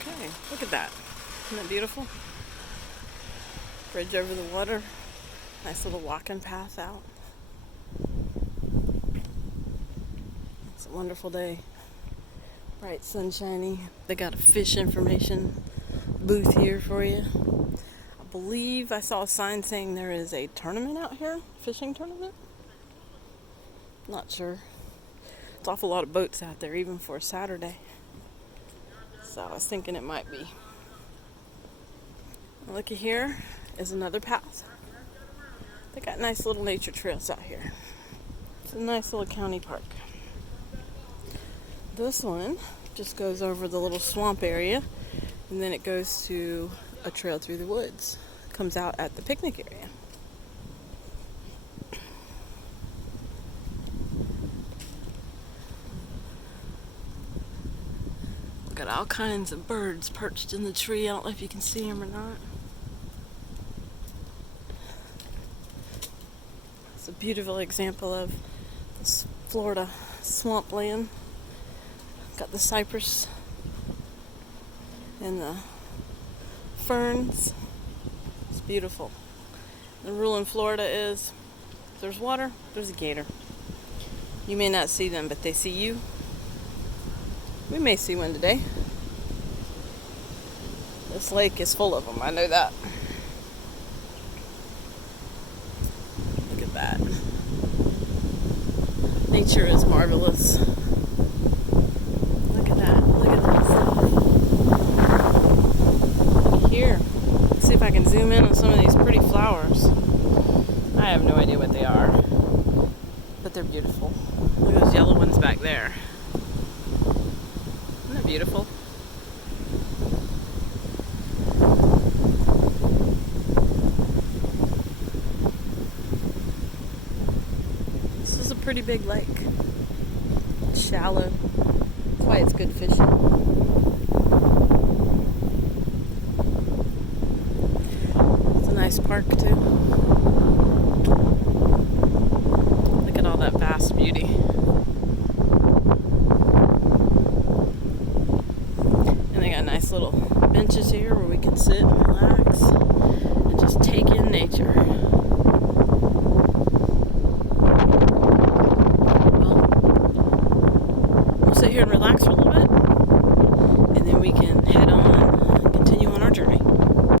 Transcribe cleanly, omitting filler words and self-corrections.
Okay, look at that. Isn't that beautiful? Bridge over the water. Nice little walking path out. It's a wonderful day. Bright, sunshiny. They got a fish information booth here for you. I believe I saw a sign saying there is a tournament out here, fishing tournament. Not sure. It's an awful lot of boats out there, even for a Saturday. So I was thinking it might be. Looky here is another path. They got nice little nature trails out here. It's a nice little county park. This one just goes over the little swamp area, and then it goes to a trail through the woods. It comes out at the picnic area. Got all kinds of birds perched in the tree. I don't know if you can see them or not. It's a beautiful example of this Florida swampland. Got the cypress and the ferns. It's beautiful. The rule in Florida is if there's water, there's a gator. You may not see them, but they see you. We may see one today. This lake is full of them, I know that. Look at that. Nature is marvelous. Look at that. Look at that stuff. Look here. Let's see if I can zoom in on some of these pretty flowers. I have no idea what they are, but they're beautiful. Look at those yellow ones back there. Isn't that beautiful? This is a pretty big lake. It's shallow. That's why it's good fishing. It's a nice park too. Look at all that vast beauty. Nice little benches here where we can sit and relax and just take in nature.